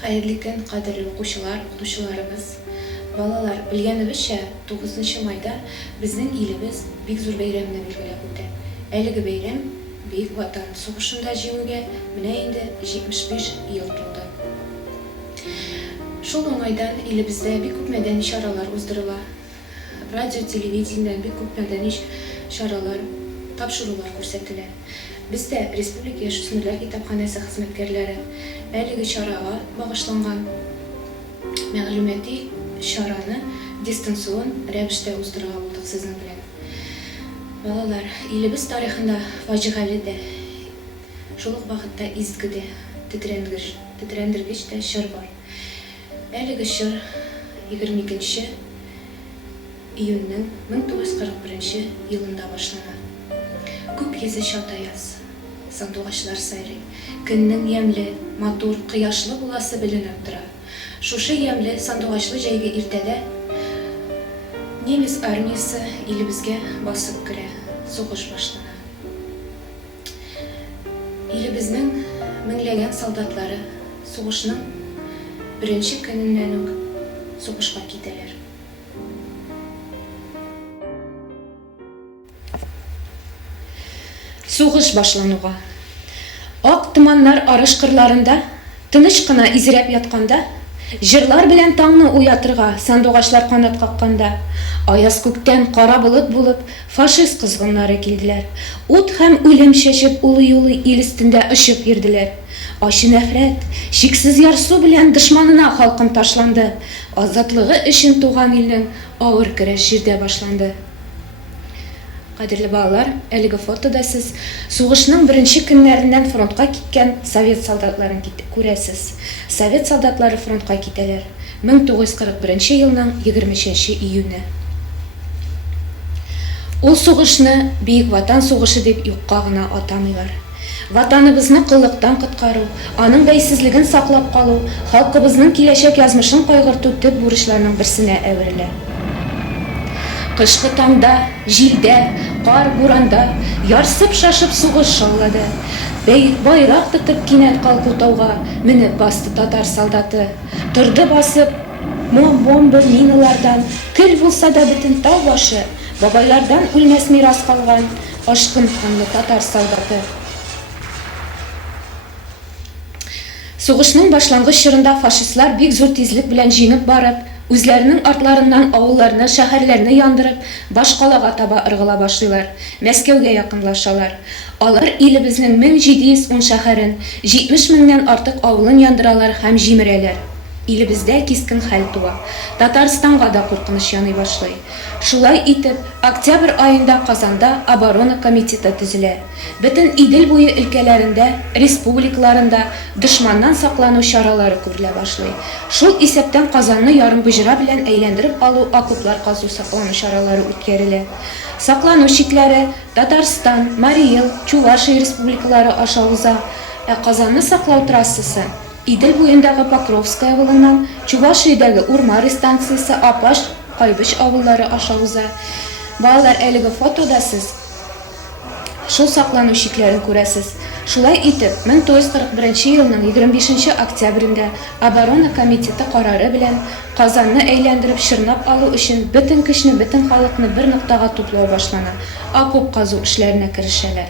Xayrli kun, qadrli o'quvchilar, o'qituvchilarimiz. Balalar, bilganimizcha 9 mayda bizning elimiz bek zo'r bayramni belgilab o'tdi. Әлеге bayram Buyuk Vatan so'g'ishida jеңуге менә инде 75 ел тулды. Шул уңайдан илебездә бик күп мәдәни чаралар уздырыла. Радио, телевидениедән бик күп мәдәни чаралар, тапшырулар күрсәтелә. Бездә Республика Яшүсмерләр китапханәсе хезмәткәрләре әлеге чарага багышланган мәгълүмати чараны дистанцион рәвештә уздырырга булдык сезнең белән. Балалар, илебез тарихында фаҗигале дә, шул ук вакытта изге дә, тетрәндергеч тә чор бар. Әлеге чор 22 июньнең 1941 елында башлана. Күк йөзе чатаяз, сандугачлар сайрый, көннең ямьле, матур, кояшлы буласы беленеп тора. Шушы ямьле, сандугачлы җәйге иртәдә немец армиясе илебезгә басып керә, сугыш башлана. Илебезнең меңләгән солдатлары сугышның беренче көненнән үк сугышка китәләр. Сугыш башлануга. Ак томаннар арыш кырларында, тыныч кына изрәп ятканда, җырлар белән таңны уятырга сандугачлар канат какканда, аяз күктән кара болыт булып, фашист кызгыннары килделәр. Ут һәм үлем чәчеп улый-улый ил өстендә очып йөрделәр. Ачы нәфрәт, чиксез ярсу белән дошманына халкым ташланды. Азатлыгы өчен туган илнең авыр көрәш җирдә башланды. Кадерле балалар, әлеге фотода сез сугышның беренче көннәреннән фронтка киткән совет солдатларын күрәсез. Совет солдатлары фронтка китәләр. 1941 елның 23 июне. Ул сугышны Бөек Ватан сугышы дип юкка гына атамыйлар. Ватаныбызны кыллыктан коткару, аның бәйсезлеген саклап калу, халкыбызның киләчәк язмышын кайгырту төп бурычларның берсенә әверелә. Кышкы таңда, җилдә, кар буранда, ярсып-шашып сугыш шаулады. Байрак тотып кинәт Калкутауга менеп басты татар солдаты. Торды басып, бомба миналардан, көл булса да бөтен тау башы, бабайлардан үлмәс мирас калган ашкын канлы татар солдаты. Сугышның башлангыч чорында фашистлар бик зур тизлек белән җиңеп барып, үзләренең артларыннан авылларны, шәһәрләрне яндырып, баш калага таба ыргыла башлыйлар, Мәскәүгә якынлашалар. Алар илебезнең 1710 шәһәрен, 70 меңнән артык авылын яндыралар һәм җимерәләр. Илебездә кискен хәл туа. Татарстанга да куркыныч яный башлый. Шулай итеп, октябрь аенда Казанда оборона комитеты төзелә. Бөтен Идел буе өлкәләрендә, республикаларында дошманнан саклану чаралары күрелә башлый. Шул исәптән Казанны ярым боҗра белән әйләндереп алу, окоплар казу саклану чаралары үткәрелә. Саклану чикләре Татарстан, Мари Эл, Чувашия республикалары аша уза, Казанны саклау трассасы Идел буендагы Покровская авылыннан Чувашиядәге Урмар станциясе Апаш, Кайбыч авыллары аша уза. Балалар, әлеге фотода сез шул саклану чикләрен күрәсез. Шулай итеп, 1941 елның 25 октябрендә оборона комитеты карары белән Казанны әйләндереп чорнап алу өчен бөтен көчне, бөтен халыкны бер ноктага туплау башлана. Окоп казу эшләренә керешәләр.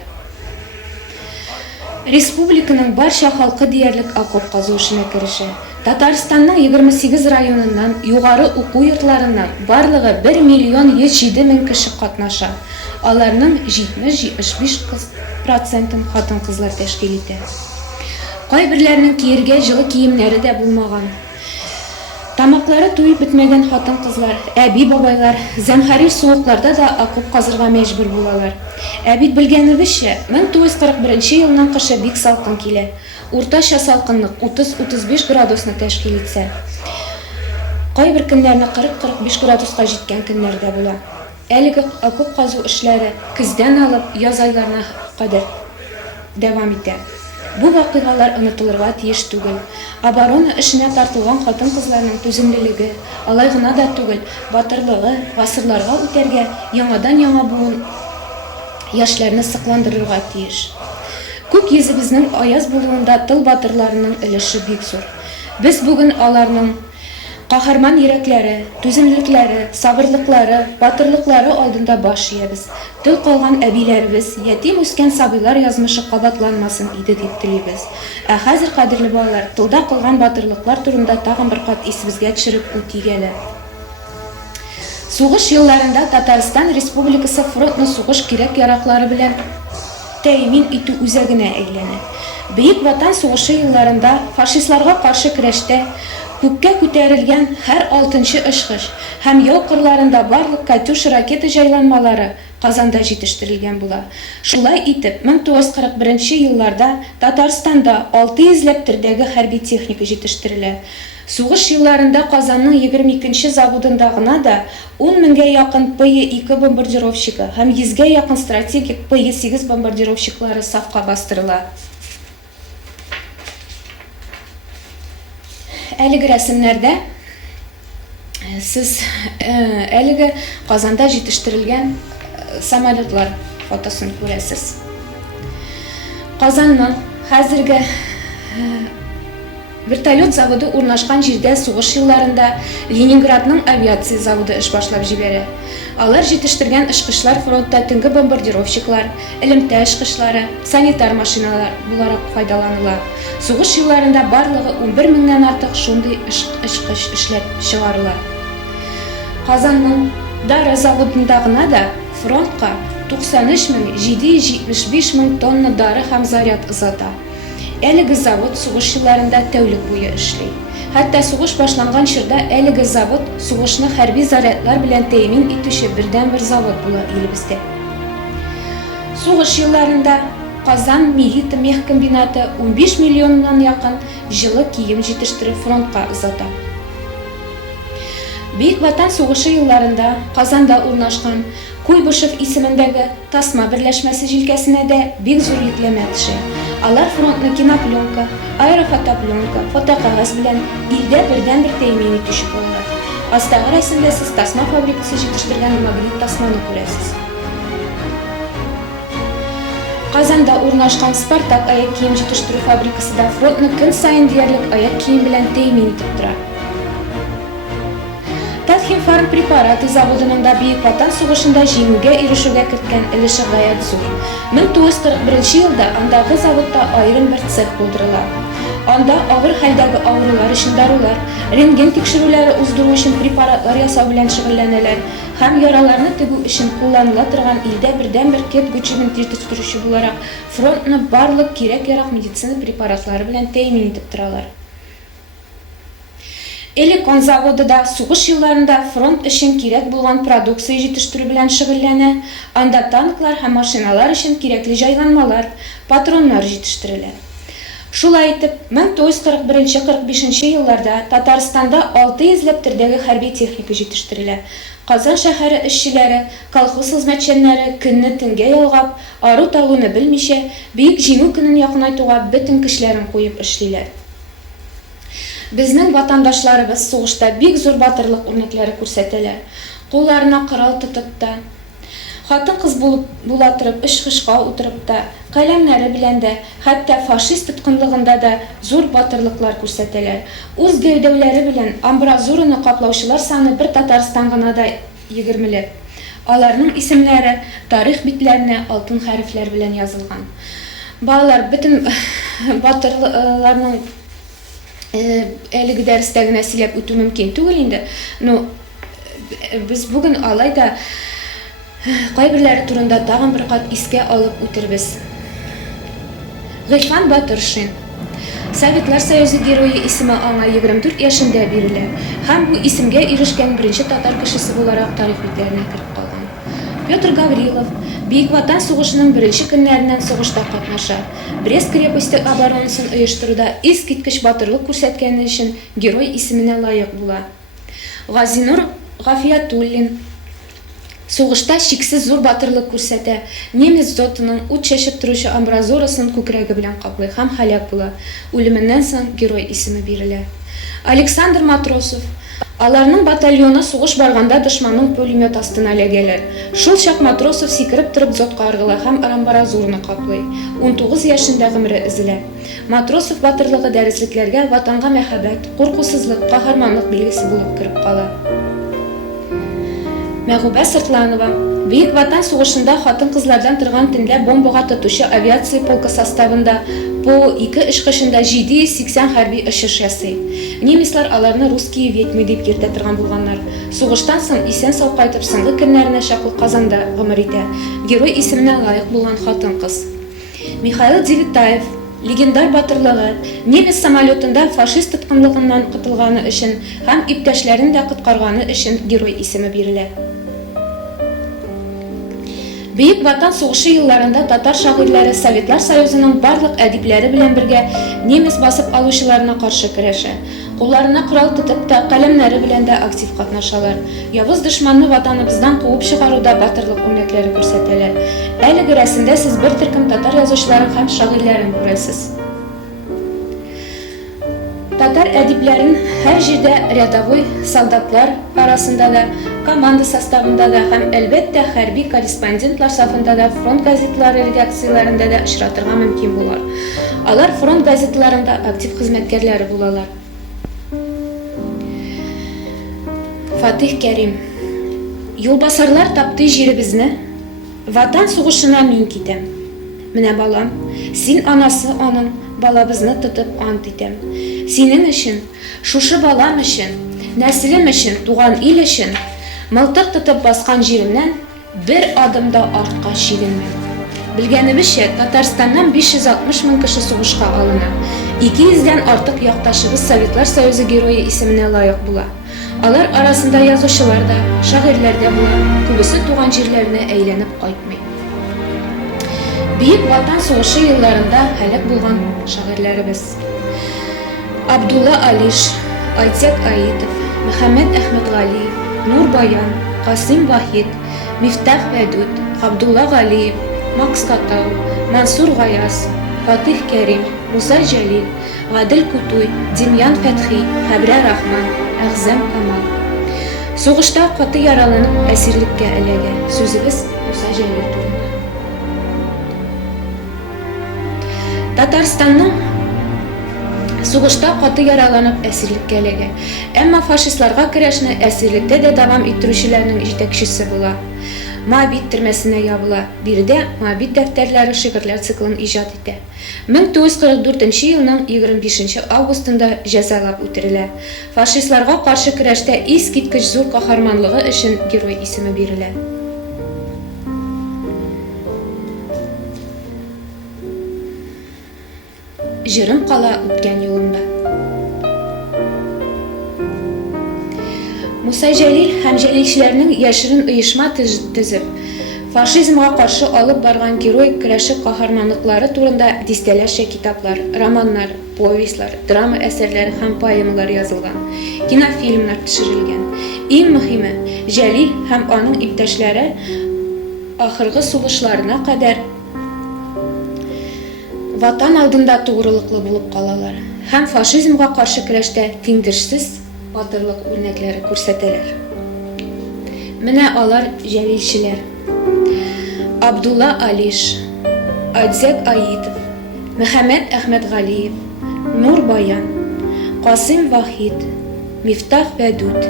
Республиканың барча халкы диярлек окоп казу эшенә керешә. Татарстанның 28 районыннан, югары уку йортларыннан барлыгы 1 миллион 107 мең кеше катнаша. Аларның 70-75% хатын-кызлар тәшкил итә. Кайберләрнең киергә җылы киемнәре дә булмаган. Тамаклары туеп бетмәгән хатын-кызлар, әби-бабайлар зәмхәрир суыкларда да окоп казырга мәҗбүр булалар. Бит белгәнебезчә, 1941 елның кышы бик салкын килә. Уртача салкынлык 30-35 градусны тәшкил итсә, кайбер көннәрне 40-45 градуска җиткән көннәр дә була. Әлеге окоп казу эшләре көздән алып яз айларына кадәр дәвам итә. Бу вакыйгалар онытылырга тиеш түгел. Оборона эшенә тартылган хатын-кызларның түземлелеге, алай гына да түгел, батырлыгы гасырларга үтәргә, яңадан яңа буын яшьләрне сыкландырырга тиеш. Күк йөзебезнең аяз булуында тыл батырларының өлеше бик зур. Без бүген аларның каһарман йөрәкләре, түземлекләре, сабырлыклары, батырлыклары алдында баш иябез. Тыл калган әбиләребез, ятим үскән сабыйлар язмышы кабатланмасын иде дип телибез. Ә хәзер, кадерле балалар, тылда калган батырлыклар турында тагын бер кат исебезгә төшереп үтигәле. Сугыш елларында Татарстан Республикасы фронтны сугыш кирәк-яраклары белән тәэмин итү үзәгенә әйләнә. Бөек Ватан сугышы елларында фашистларга каршы көрәштә күккә күтәрелгән һәр 6-нчы очкыч һәм яу кырларында барлык «Катюша» ракета җайланмалары Казанда җитештерелгән була. Шулай итеп, 1941 елларда Татарстанда 600 төрдәге хәрби техника җитештерелә. Сугыш елларында Казанның 22-нче заводында гына да 10 меңгә якын П-2 бомбардировщигы һәм 100-гә якын стратегик П-8 бомбардировщиклары сафка бастырыла. Әлеге рәсемнәрдә сез әлеге Казанда җитештерелгән самолетлар фотосын күрәсез. Казанның хәзерге вертолет заводы урнашкан җирдә сугыш елларында Ленинградның авиация заводы эш башлап җибәрә. Алар җитештергән очкычлар фронтта төнге бомбардировщиклар, элемтә очкычлары, санитар машиналар буларак файдаланыла. Сугыш елларында барлыгы 11 меңнән артык шундый очкыч эшләп чыгарыла. Казанның Дара заводында гына да фронтка 93,775 мең тонна дары һәм заряд озата. Әлеге завод сугыш елларында тәүлек буе эшли. Хәтта сугыш башланган чорда әлеге завод сугышны хәрби зарядлар белән тәэмин итүче бердән-бер завод була илебездә. Сугыш елларында Казан милли мех комбинаты 15 миллионнан якын җылы кием җитештереп фронтка озата. Бөек Ватан сугышы елларында Казанда урнашкан Куйбышев исемендәге Тасма берләшмәсе җилкәсенә дә бик зур йөкләмә төшә. Алар фронтны кинопленка, аэрофотопленка, фотокагаз белән илдә бердән-бер тәэмин итүче булалар. Астагы рәсемдә сез Тасма фабрикасы җитештергән магнит тасманы күрәсез. Казанда урнашкан Спартак аяк кием җитештерү фабрикасы да фронтны көн саен диярлек аяк кием белән тәэмин итеп тора. Татхимфарм препараты заводының да Бөек Ватан сугышында җиңүгә ирешүгә керткән өлеше гаять зур. 1941 елда андагы заводта аерым бер цех булдырыла. Анда авыр хәлдәге авырулар өчен дарулар, рентген тикшерүләре уздыру өчен препаратлар ясау белән шөгыльләнәләр һәм яраларны тегү өчен кулланыла торган илдә бердән-бер кет gücünең җитештерүче буларак фронтны барлык кирәк-ярак медицина препаратлары белән тәэмин итеп торалар. Элекон заводы да сугыш елларында фронт өчен кирәк булган продукция җитештерү белән шөгыльләнә. Анда танклар һәм машиналар өчен кирәкле җайланмалар, патроннар җитештерелә. Шулай итеп, 1941-45 елларда Татарстанда 600 төрдәге хәрби техника җитештерелә. Казан шәһәре эшчеләре, колхоз хезмәтчәннәре көнне төнгә ялгап, ару-талуны белмичә, бөек җиңү көнен якынайтуга бөтен көчләрен куеп эшлиләр. Безнең ватандашларыбыз сугышта бик зур батырлык үрнәкләре күрсәтәләр. Кулларына корал тотып та, хатын-кыз була торып, эш-кышка утырып та, каләмнәре белән дә, хәтта фашист тоткынлыгында да зур батырлыклар күрсәтәләр. Үз гәүдәләре белән амбразураны каплаучылар саны бер Татарстан гына да 20-лек. Аларның исемләре тарих битләренә алтын хәрефләр белән язылган. Балалар, бөтен батырларның әлеге дәрестә генә сөйләп үтү мөмкин түгел инде. Без бүген алай да кайберләре турында тагын бер кат искә алып үтербез. Гыйфан Батыршин, Советлар Союзы герое исеме аңа 24 яшендә бирелә һәм бу исемгә ирешкән беренче татар кешесе буларак тарих битләренә кирип калган. Петр Гаврилов Бөек Ватан сугышының беренче көннәреннән сугышта катнаша. Брест крепосте оборонасын оештыруда искиткеч батырлык күрсәткәне өчен герой исеменә лаек була. Газинур Гафиятуллин Сугышта шиксез зур батырлык күрсәтә. Немец зотының ут чәчеп торучы амбразурасын күкрәге белән каплый һәм һәлак була. Үлеменнән соң герой исеме бирелә. Александр Матросов. Аларның батальоны сугыш барганда дошманның пулемет астына эләгәләр. Шул чак Матросов сикереп торып зотка ыргыла һәм амбразураны каплый. 19 яшендә гомере өзелә. Матросов батырлыгы дәреслекләргә ватанга мәхәббәт, куркусызлык, каһарманлык билгесе булып кереп кала. Мәгъубә Сыртланова. Бөек Ватан сугышында хатын-кызлардан торган төнлә бомбага тотучы авиация полкы составында По-2 эшкышында 780 хәрби очыш ясый. Немецлар аларны русские ведьмы дип йөртә торган булганнар. Сугыштан соң исән-сау кайтып соңгы көннәренә чаклы Казанда гомер итә. Герой исеменә лаек булган хатын-кыз. Михаил Девитаев. Легендар батырлыгы, немец самолетында фашист тоткынлыгыннан кытылганы өчен һәм иптәшләрен дә коткарганы өчен герой исеме бирелә. Бөек Ватан сугышы елларында татар шагыйрьләре Советлар Союзының барлык әдипләре белән бергә немец басып алучыларына каршы көрәшә. Кулларына корал тотып та, каләмнәре белән дә актив катнашалар. Явыз дошманны ватаныбыздан куып чыгаруда батырлык үрнәкләре күрсәтәләр. Әлеге рәсемдә сез бер төркем татар язучыларын һәм шагыйрьләрен күрәсез. Татар әдипләрен һәр җирдә рядовой солдатлар арасында да, команда составында да һәм әлбәттә хәрби корреспондентлар сафында да фронт газеталары редакцияларында да очратырга мөмкин булар. Алар фронт газеталарында актив хезмәткәрләре булалар. Фатих Кәрим. Юлбасарлар тапты җиребезне, Ватан сугышына мин китәм. Менә балам, син анасы аның балабызны тотып ант итәм. Синең өчен, шушы балам өчен, нәселем өчен, туган ил өчен, мылтык тотып баскан җиремнән бер адым да артка чигенмәм. Белгәнебезчә, Татарстаннан 560 мең кеше сугышка алына. 200-дән артык якташыбыз Советлар Союзы герое исеменә лаек була. Алар арасында язучылар да, шагыйрьләр дә була. Күбесе туган җирләренә әйләнеп кайтмый. Бөек Ватан сугышы елларында һәлак булган шагыйрьләребез: Абдулла Алиш, Айтек Аитов, Мөхәммәд Әхмәтгалиев, Нур Баян, Касым Вахид, Мифтах Вәдүд, Абдулла Галиев, Макс Катау, Мансур Гаяз, Фатих Кәрим, Муса Җәлил, Гадел Кутуй, Демьян Фәтхи, Хәбрә Рахман, Әгъзәм Камал. Сугышта каты яраланып әсирлеккә эләгә. Сүзебез Муса Җәлил турында. Татарстанның сугышта каты яраланып әсирлеккә эләгә. Әмма фашистларга көрәшне әсирлектә дә дәвам иттерүчеләрнең җитәкчесе була. Моабит төрмәсенә ябыла. Биредә Моабит дәфтәрләре шигырьләр циклын иҗат итә. 1944 елның 25 августында җәзалап үтерелә. Фашистларга каршы көрәштә искиткеч зур каһарманлыгы өчен герой исеме бирелә. Җырым кала үткән юлында. Муса Җәлил һәм җәлилчеләрнең яшерен оешма төзеп, фашизмга каршы алып барган герой көрәше каһарманлыклары турында дистәләрчә китаплар, романнар, повестлар, драма әсәрләре һәм поэмалар язылган, кинофильмнар төшерелгән. Иң мөһиме, Җәлил һәм аның иптәшләре ахыргы сугышларына кадәр ватан алдында тугрылыклы булып калалар һәм фашизмга каршы көрәштә тиңдешсез батырлык үрнәкләре күрсәтәләр. Менә алар җәлилчеләр: Абдулла Алиш, Айтек Аитов, Мөхәммәд Әхмәтгалиев, Нур Баян, Касым Вахид, Мифтах Вәдүд,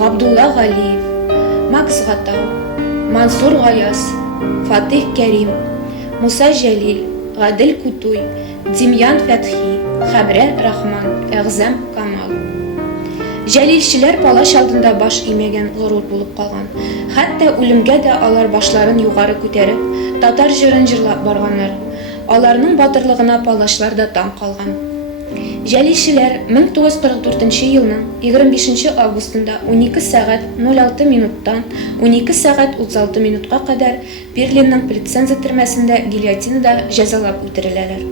Абдулла Галиев, Макс Катау, Мансур Гаяз, Фатих Кәрим, Муса Җәлил, Гадел Кутуй, Демьян Фәтхи, Хәбрә Рахман, Әгъзәм Камал. Җәлилчеләр палач алдында баш имәгән горур булып калган. Хәтта үлемгә дә алар башларын югары күтәреп, татар җырын җырлап барганнар. Аларның батырлыгына палачлар да таң калган. Җәлилчеләр 1944 елның 25 августында 12 сәгать 06 минуттан 12 сәгать 36 минутка кадәр Берлинның Плитцензе төрмәсендә гильотинада җәзалап үтереләләр.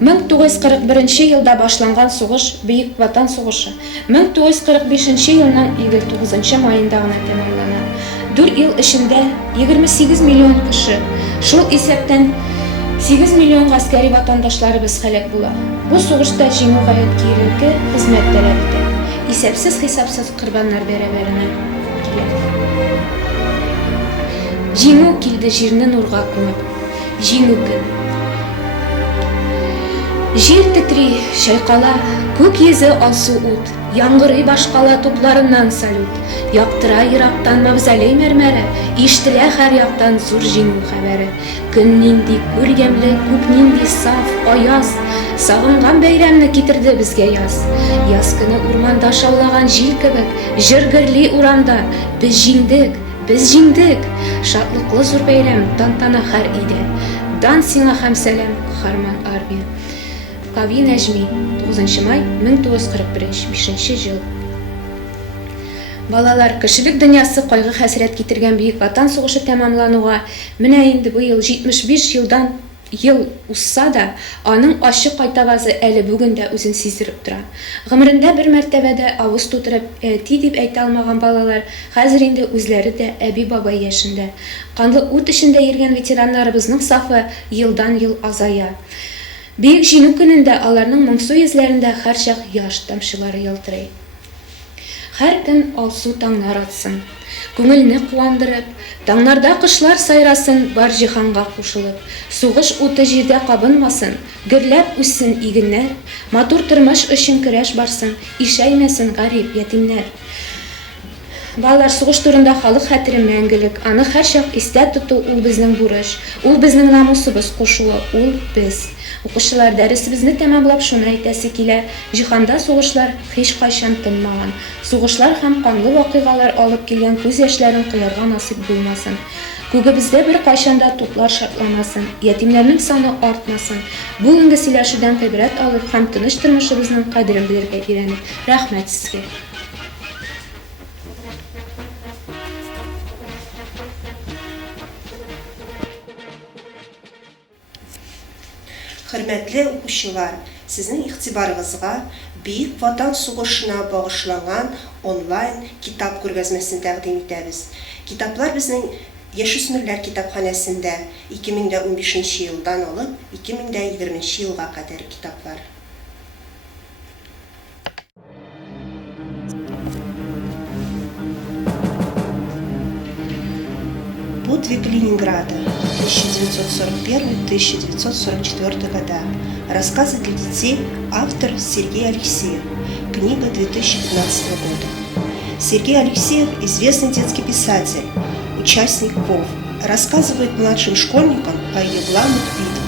1941 елда башланган сугыш, Бөек Ватан сугышы, 1945 елның 29 майында гына тәмамлана. 4 ел эчендә 28 миллион кеше, шул исәптән 8 миллион гаскәри ватандашларыбыз һәлак була. Бу сугышта җиңү гаять киеренке хезмәт таләп итә. Исәпсез-хисапсыз корбаннар бәрабәренә килә. Җиңү килде җирне нурга күмеп. Җиңү көн. Җир тетри, чайкала, күк йөзе алсу ут, яңгырый башкала тупларыннан салют, яктыра ерактан мавзолей мәрмәре, ишетелә һәр яктан зур җиңү хәбәре. Көн нинди күргәмле, күк нинди саф, аяз, сагынган бәйрәмне китерде безгә яз. Яз көне урманда шаулаган җил кебек, җыр гөрли урамда, без җиңдек, без җиңдек. Шатлыклы зур бәйрәм, тантана һәр өйдә. Дан сиңа һәм сәлам, каһарман армия. Кави Нәҗми, 9 май 1941 ел. Балалар, кешелек дөньясы кайгы хәсрәт китергән Бөек Ватан сугышы тәмамлануга менә инде бу ел 75 ел узса да, аның ачык кайтавазы әле бүген дә үзен сиздереп тора. Гомерендә бер мәртәбәдә авыз тутырып әти дип әйтә алмаган балалар хәзер инде үзләре дә әби-бабай яшендә. Канлы ут эчендә йөргән ветераннарыбызның сафы елдан-ел азая. Бөек җиңү көнендә аларның моңсу йөзләрендә һәрчак яшь тамчылары ялтырый. Һәр көн алсу таңнар атсын, күңелне куандырып, таңнарда кошлар сайрасын бар җиһанга кушылып, сугыш уты җирдә кабынмасын, гөрләп үссен игеннәр, матур тормыш өчен көрәш барсын, ишәймәсен гарип ятимнәр. Балалар, сугыш турында халык хәтере мәңгелек, аны һәрчак истә тоту ул безнең бурыч, ул безнең намусыбыз кушуы, ул без. Укучылар, дәресебезне тәмамлап шуны әйтәсе килә, җиһанда сугышлар һичкайчан тынмаган. Сугышлар һәм канлы вакыйгалар алып килгән күз яшьләрен кыярга насыйп булмасын. Күгебездә бер кайчанда туплар шартламасын, ятимнәрнең саны артмасын. Бүгенге сөйләшүдән гыйбрәт алып һәм тыныч тормышыбызның кадерен белергә кирәк. Рәхмәт сезгә. Хөрмәтле укучылар, сезнең игътибарыгызга Бөек Ватан сугышына багышланган онлайн китап күргәзмәсен тәкъдим итәбез. Китаплар безнең Яшүсмерләр китапханәсендә 2015 елдан алып 2020 елга кадәр китаплар. Подвиг Ленинграда, 1941-1944 года. Рассказы для детей. Автор Сергей Алексеев. Книга 2015 года. Сергей Алексеев – известный детский писатель, участник ВОВ. Рассказывает младшим школьникам о ее главных битвах.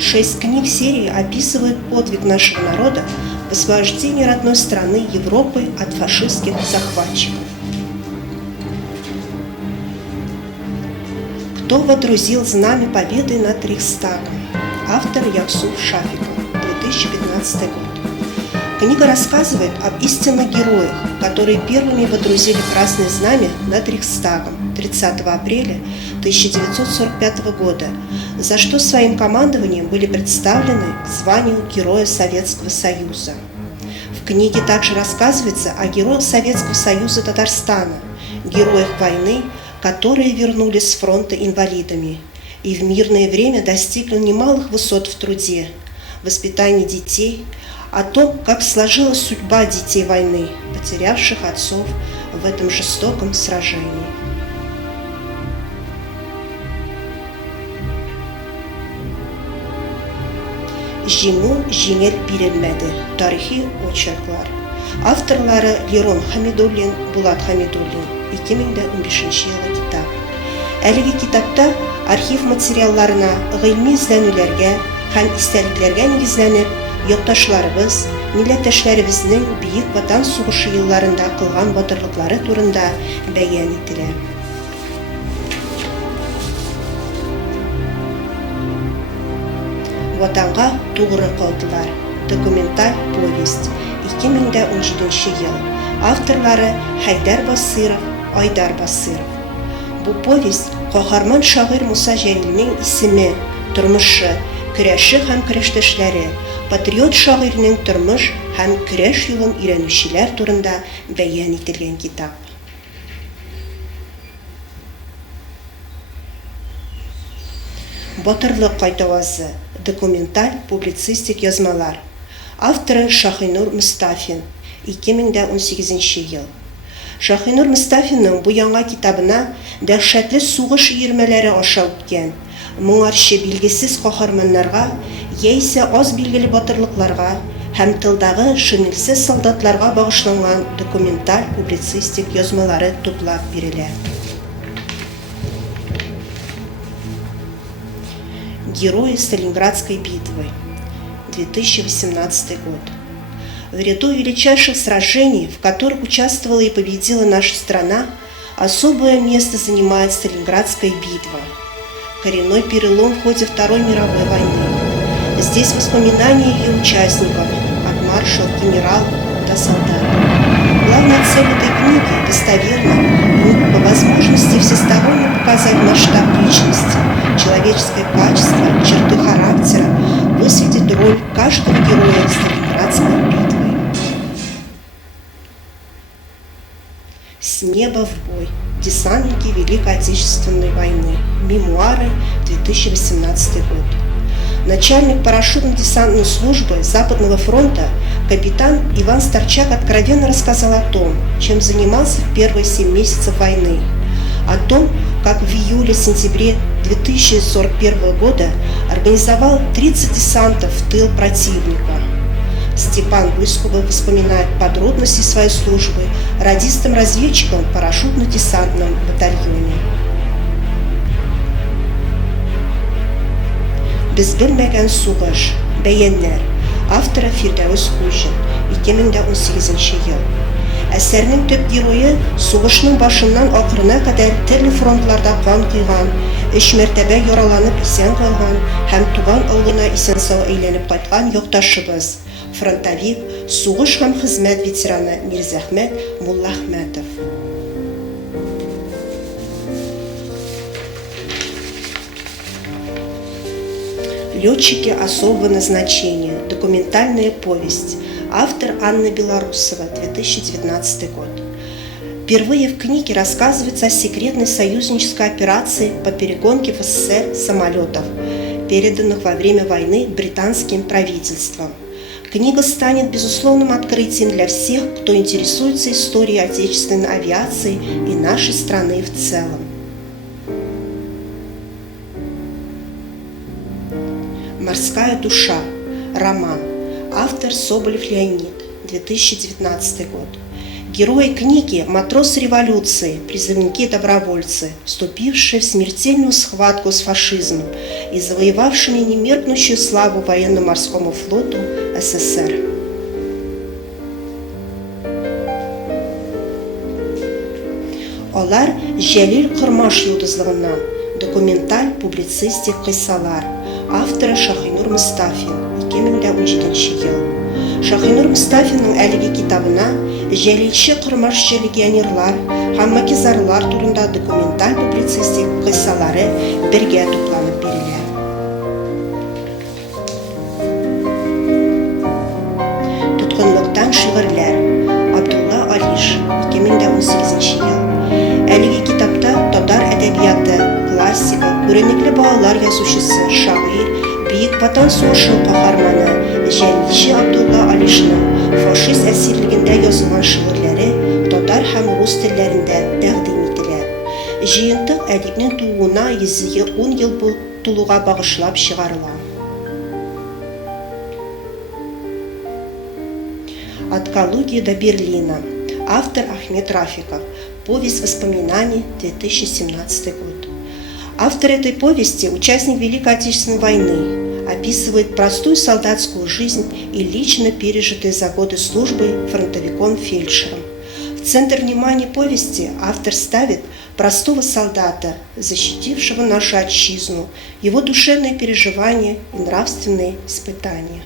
6 книг серии описывают подвиг нашего народа в освобождении родной страны Европы от фашистских захватчиков. Кто водрузил знамя победы над Рейхстагом? Автор Яксуф Шафиков, 2015 год. Книга рассказывает об истинных героях, которые первыми водрузили красное знамя над Рейхстагом 30 апреля 1945 года, за что своим командованием были представлены к званию Героя Советского Союза. В книге также рассказывается о героях Советского Союза Татарстана, героях войны, которые вернулись с фронта инвалидами и в мирное время достигли немалых высот в труде, воспитании детей, о том, как сложилась судьба детей войны, потерявших отцов в этом жестоком сражении. Җиңү җиңел бирелмәде. Тарихи очерклар. Авторлары Лерон Хамидуллин, Булат Хамидуллин. 2015 елы китап. Әлеге китапта архив материалларына, гыйльми эзләнүләргә һәм истәлекләргә нигезләнеп, якташларыбыз, милләттәшләребезнең Бөек Ватан сугышы елларында кылган батырлыклары турында бәян ителә. Ватанга тугры калдылар. Документаль повесть. 2017 ел. Авторлары Хайдар Басыров, Айдар Басыров. Бу повесть каһарман шагыйрь Муса Җәлилнең исеме, тормышы, көрәше һәм көрәштәшләре, патриот шагыйрьнең тормыш һәм көрәш юлын өйрәнүчеләр турында бәян ителгән китап. Батырлык кайтавазы. Документаль публицистик язмалар. Авторы Шаһинур Мустафин. 2018 ел. Шаһинур Мустафинның бу яңа китабына дәһшәтле сугыш йөрмәләре аша үткән, моңарчы билгесез каһарманнарга, яисә аз билгеле батырлыкларга һәм тылдагы шинельсез солдатларга багышланган документаль публицистик язмалары туплап бирелә. Герои Сталинградской битвы. 2018 год. В ряду величайших сражений, в которых участвовала и победила наша страна, особое место занимает Сталинградская битва. Коренной перелом в ходе Второй мировой войны. Здесь воспоминания ее участников, от маршала, генерала до солдат. Главная цель этой книги – достоверно и по возможности всесторонне показать масштаб личности, человеческое качество, черты характера, высветить роль каждого героя Сталинградской битвы. С неба в бой. Десантники Великой Отечественной войны. Мемуары, 2018 год. Начальник парашютно-десантной службы Западного фронта капитан Иван Старчак откровенно рассказал о том, чем занимался в первые 7 месяцев войны, о том, как в июле-сентябре 2041 года организовал 30 десантов в тыл противника. Степан Выскубов вспоминает подробности своей службы радистом-разведчиком в парашютно-десантном батальоне. Без белмәгән сугыш. Бәяннәр. Авторы Фирдәүс Хуҗин. 2018 ел. Әсәрнең төп герое сугышның башыннан ахырына кадәр төрле фронтларда кан койган, 3 мәртәбә яраланып исән калган һәм туган авылына исән-сау әйләнеп кайткан якташыбыз, фронтовик, сугыш һәм хезмәт ветераны Мирзәхмәт Муллаәхмәтов. Летчики особого назначения. Документальная повесть. Автор Анна Белоруссова, 2019 год. Впервые в книге рассказывается о секретной союзнической операции по перегонке в СССР самолетов, переданных во время войны британским правительством. Книга станет безусловным открытием для всех, кто интересуется историей отечественной авиации и нашей страны в целом. «Морская душа». Роман. Автор Соболев Леонид. 2019 год. Герои книги – матросы революции, призывники-добровольцы, вступившие в смертельную схватку с фашизмом и завоевавшими немеркнущую славу военно-морскому флоту СССР. Алар Жәлил Кырмаш йолдызлыгыннан. Документаль публицистик кыйссалар. Авторы Шаһинур Мустафин. 2017 ел. Шаһинур Мустафинның әлеге китабына Жәлилче Кырмашчы легионерлар һәм макизарлар турында документаль публицистик кыйссалары бергә тупланып бирелә. Тоткынлыктан шигырьләр. Абдулла Алиш. 2018 ел. Әлеге китапта татар әдәбияты, классика, күренекле балалар язучысы, шагыйрь, Бөек Ватан сугышының каһарманы Жәлилче Абдулла Алишның фашист әсирлегендә язылган шигырьләре татар һәм рус телләрендә тәкъдим ителә. Җыентык әдипнең тууына 110 ел тулуга багышлап чыгарыла. От Калуги до Берлина. Автор Ахмед Рафиков. Повесть воспоминаний, 2017 год. Автор этой повести, участник Великой Отечественной войны, описывает простую солдатскую жизнь и лично пережитые за годы службы фронтовиком-фельдшером. В центр внимания повести автор ставит простого солдата, защитившего нашу отчизну, его душевные переживания и нравственные испытания.